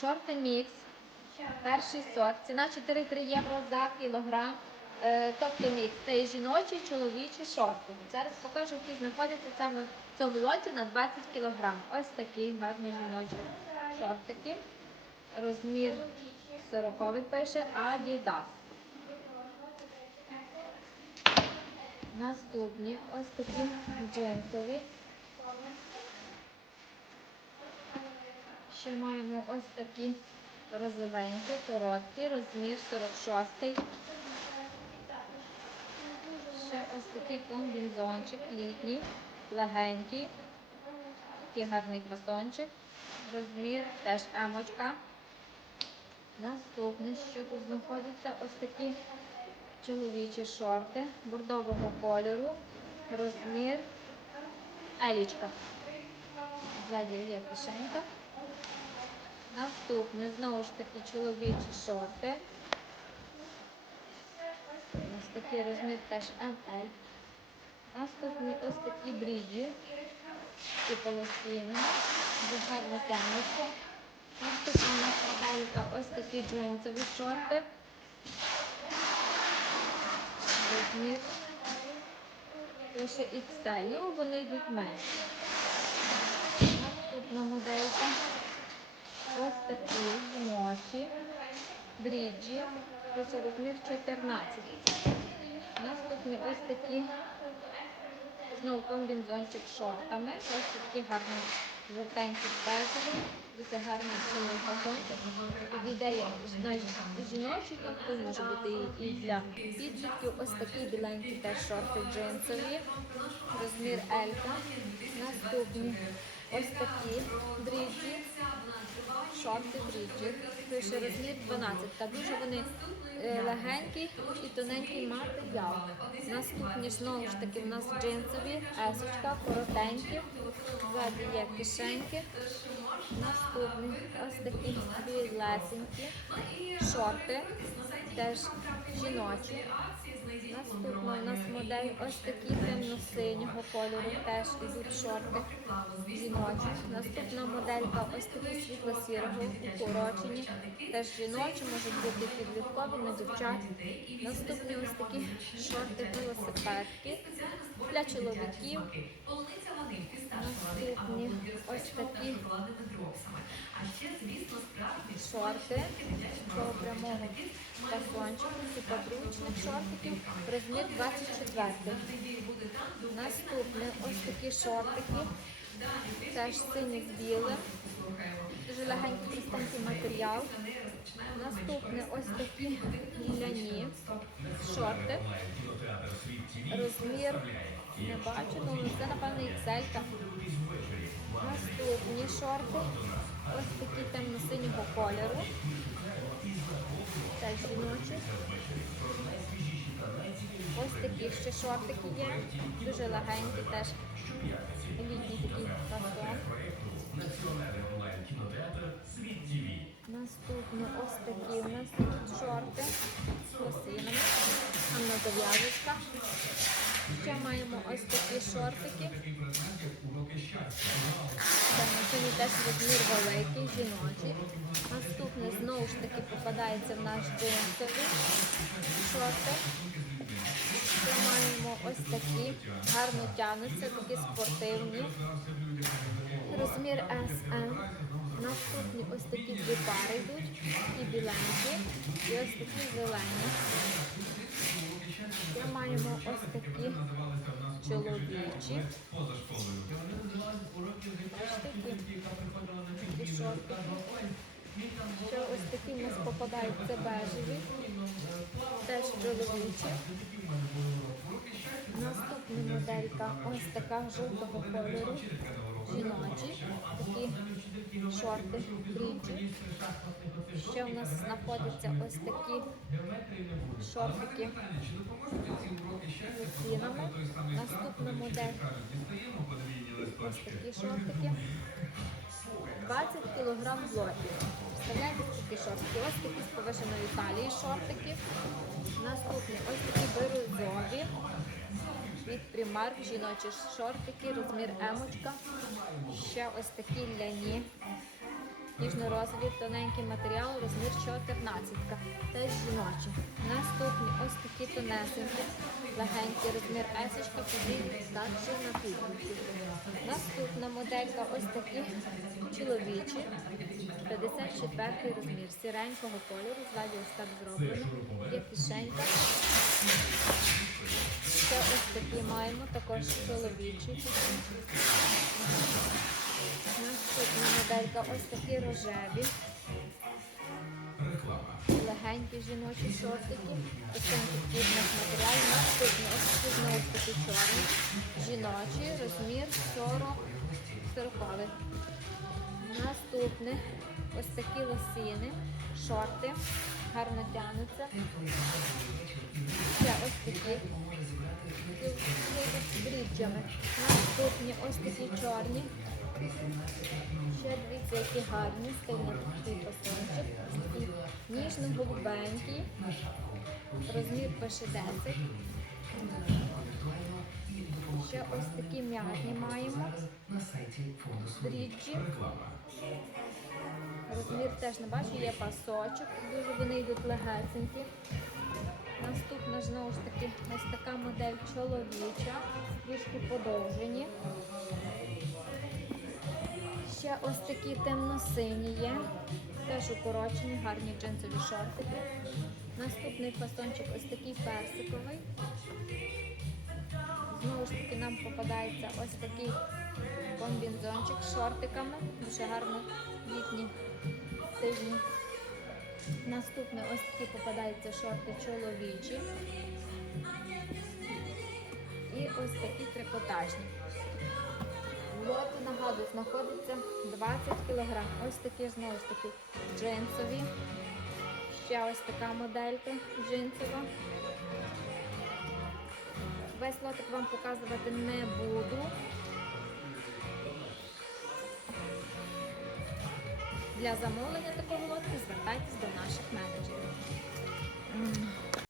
Шорти мікс. Перший сорт. Ціна 4,3 євро за кілограм. Е, Тобто мікс. Це є жіночі, чоловічі шорти. Зараз покажу, які знаходяться саме в цьому лоті на 20 кілограм. Ось такі гарні жіночі шортики. Розмір 40 пише Adidas. Наступні ось такі джинсові. Ще маємо ось такі розовенькі, короткі, розмір 46. Ще ось такий комбінзончик літній, легенький, такий гарний красончик. Розмір теж емочка. Наступне, що тут знаходиться, ось такі чоловічі шорти бордового кольору, розмір елічка. Ззаді є кишенька. Наступне, знову ж таки, чоловічі шорти. Ось такий розмір теж ML. Наступні ось такі бріджі. І полосіни. Гарна темниця. Наступна у нас моделька ось такі джинсові шорти. Розмір. Пише XL. Ну, вони йдуть менше. Наступна моделька. Такі жіночі, бріджі, це розмір 14. Наступні ось такі, знову комбінзончик з шортами. Ось такі гарні жовтенькі бежеві, дуже гарний цілий фасончик. Як жіночий, тобто може бути і для підлітків. Ось такі біленькі теж шорти джинсові, розмір Елька. Наступні ось такі бріджі. Шорти бріджі. Пише розмір 12. Та дуже вони е, легенькі і тоненький матеріал. Наступні знову ж таки в нас джинсові, есочка, коротенькі. Ззаді є кишеньки. Наступні ось такі білесенькі шорти. Теж жіночі. Наступна у нас модель ось такі темно-синього кольору, теж ідуть шорти жіночі. Наступна моделька ось такі світло-сірого, укорочені, теж жіночі, можуть бути підліткові дівчат. Наступні ось такі шорти велосипедки для чоловіків. Наступні ось такі шорти до прямого фасончику, суподручних шортиків, розмір 24. Наступне ось такі шортики, теж сині з білим, дуже легенький чистенький матеріал. Наступне ось такі ляні шорти. Розмір не бачу, ну це напевно XL. Наступні шорти. Ось такі темно-синього кольору. Теж жіночі. Ось такі ще шортики є. Дуже легенькі теж. Літній такий фасон. Наступні ось такі у нас тут шорти з лосинами. Зав'язочка. Ще маємо ось такі шортики. Це теж розмір великий, жіночий. Наступне знову ж таки попадається в наш джинсовий шорти. Ще маємо ось такі, гарно тягнуться, такі спортивні. Розмір SM. Наступні ось такі дві пари йдуть, і біленькі, і ось такі зелені. Ще маємо ось такі чоловічі. Ще ось такі в нас попадають це бежеві, теж чоловічі. Наступна моделька ось така жовтого кольору. Жіночі, такі шорти, бріджі. Ще в нас знаходяться ось такі шортики з цінами. Наступна модель ось такі шортики. 20 кг злотів. Вставляйте такі шортики. Ось такі з повишеною талії шортики. Наступні ось такі бирюзові. Від Primark жіночі шортики, розмір емочка. Ще ось такі ляні ніжно-розові, тоненький матеріал, розмір 14. Теж жіночі. Наступні ось такі тонесенькі, легенькі, розмір есочки, підійдуть також на підлітки. Наступна моделька ось такі чоловічі, 54 розмір, сіренького кольору, ззаді ось так зроблено. Є кишенька. Ще ось такі маємо, також чоловічі. Наступна моделька ось такі рожеві. Легенькі жіночі шортики. Ось такий матеріал. Наступні ось такі знову ж таки чорні. Жіночі, розмір 40 40 Наступне ось такі лосіни, шорти, гарно тягнуться. Ще ось такі з бріджами. Наступні ось такі чорні. Які гарні, такий фасончик. Ніжно-голубенький. Розмір пише 10. Ще ось такі м'ятні маємо. Бріджі. Розмір теж не бачу, є пасочок. Дуже вони йдуть легесенькі. Наступна знову ж таки ось така модель чоловіча, трішки подовжені. Ще ось такі темно-сині є, теж укорочені, гарні джинсові шортики. Наступний фасончик ось такий персиковий. Знову ж таки нам попадається ось такий комбінзончик з шортиками. Дуже гарно літні, тижні. Наступне ось такі попадаються шорти чоловічі. І ось такі трикотажні. Лоти, нагадую, знаходиться 20 кг. Ось такі знову ж таки джинсові. Ще ось така моделька джинсова. Весь лотик вам показувати не буду. Для замовлення такого лотку звертайтесь до наших менеджерів.